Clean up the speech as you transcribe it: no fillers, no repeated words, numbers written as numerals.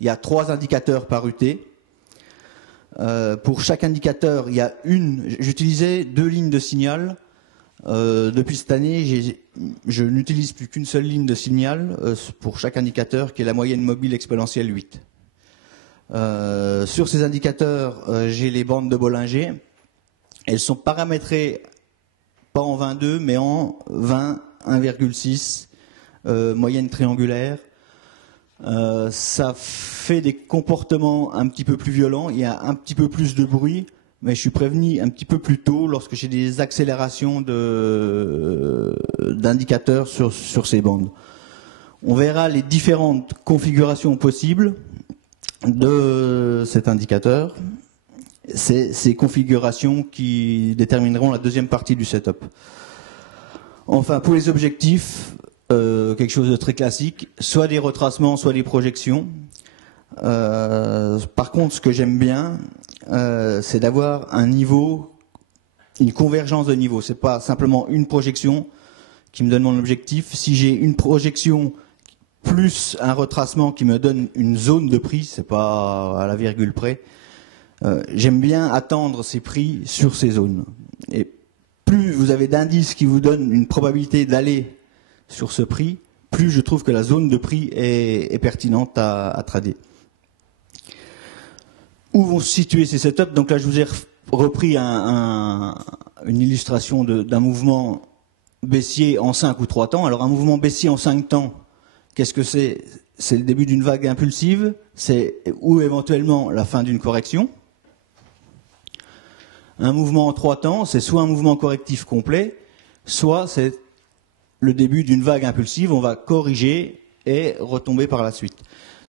il y a 3 indicateurs par UT. Pour chaque indicateur, il y a j'utilisais 2 lignes de signal. Depuis cette année, je n'utilise plus qu'une seule ligne de signal pour chaque indicateur, qui est la moyenne mobile exponentielle 8. Sur ces indicateurs, j'ai les bandes de Bollinger. Elles sont paramétrées pas en 22, mais en 20, 1,6, moyenne triangulaire. Ça fait des comportements un petit peu plus violents, il y a un petit peu plus de bruit, mais je suis prévenu un petit peu plus tôt lorsque j'ai des accélérations d'indicateurs sur ces bandes. On verra les différentes configurations possibles de cet indicateur. C'est ces configurations qui détermineront la deuxième partie du setup. Enfin, pour les objectifs, quelque chose de très classique, soit des retracements, soit des projections. Par contre, ce que j'aime bien, c'est d'avoir un niveau, une convergence de niveau. C'est pas simplement une projection qui me donne mon objectif. Si j'ai une projection plus un retracement qui me donne une zone de prix, c'est pas à la virgule près, j'aime bien attendre ces prix sur ces zones. Et plus vous avez d'indices qui vous donnent une probabilité d'aller sur ce prix, plus je trouve que la zone de prix est pertinente à trader. Où vont se situer ces setups? Donc là, je vous ai repris une illustration d'un mouvement baissier en 5 ou 3 temps. Alors un mouvement baissier en 5 temps, qu'est-ce que c'est? C'est le début d'une vague impulsive, ou éventuellement la fin d'une correction. Un mouvement en 3 temps, c'est soit un mouvement correctif complet, soit c'est le début d'une vague impulsive, on va corriger et retomber par la suite.